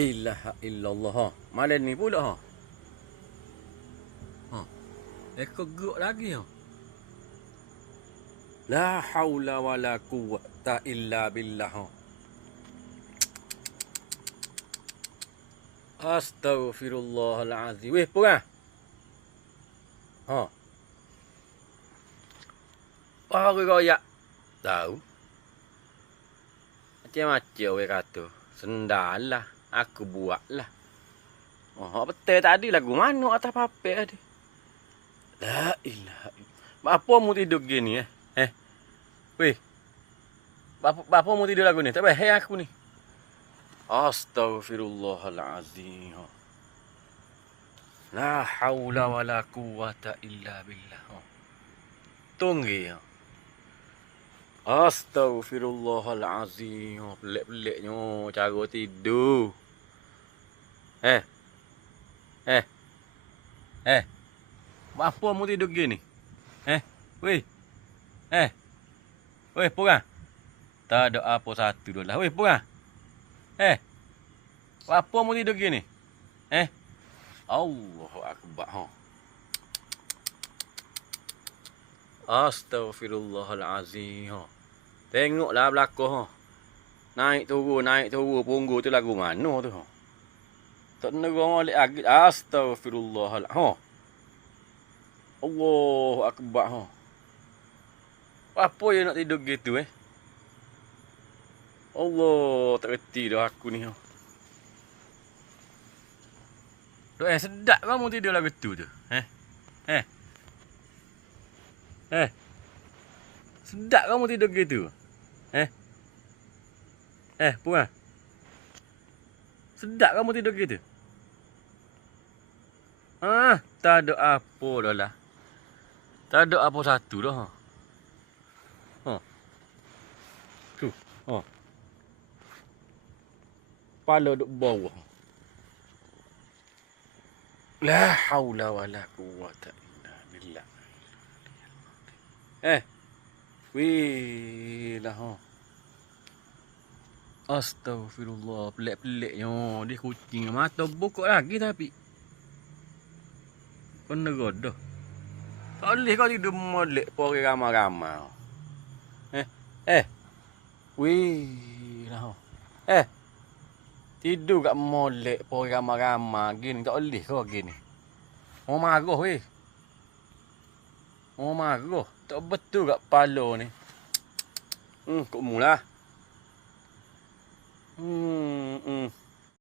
ilaha illallah ha. Malam ni pula ha. Ha. Ekor geruk lagi ha. La haula wala quwwata illa billah ha. Astaghfirullahalazim. Weh, pura. Ha. Hari raya. Tahu. Macam-macam weh kata. Sendalah. Aku buatlah. Oh, betul tadi lagu mana atas papel tadi. La ilaha illallah. Apa mu tidur gini Weh. Bapa mu tidur lagu ni? Tak payah aku ni. Astaghfirullahalazim. La haula wala quwwata illa billah. Tunggu ya. Astaghfirullahalazim. Pelik-peliknya cara tidur. Apa mu tidur gini? Weh. Weh, pura. Tak ada apa satu dah lah. Weh, pura. Apa mu tidur gini? Allahu akbar ha. Astaghfirullahalazim ha. Tengoklah belakang ha. Naik turun punggu tu lagu mana tu ha. Tak nerang oleh agit. Astaghfirullahalazim ha. Allahu akbar ha. Apa yang nak tidur gitu Allah, tak reti dah aku ni ha. Sedap kamu tidur lagu tu tu. Sedap kamu tidur gitu. Puan. Sedap kamu tidur gitu. Tak ada apa dah lah. Tak ada apa satu dah ha. Tu. Kepala duk bawah. La haula wala quwwata illa billah. Wih lah ha. Astaghfirullah, pelik-peliknya. Dia kucing mata buka lagi tapi. Kena godoh. Tak boleh kau tidur molek pori ramai-ramai. Wih lah ha. Tidur kat molek pori ramai-ramai gini tak boleh kau gini. Mau marah weh. Mau marah. Tak betul kat kepala ni. Kok mula.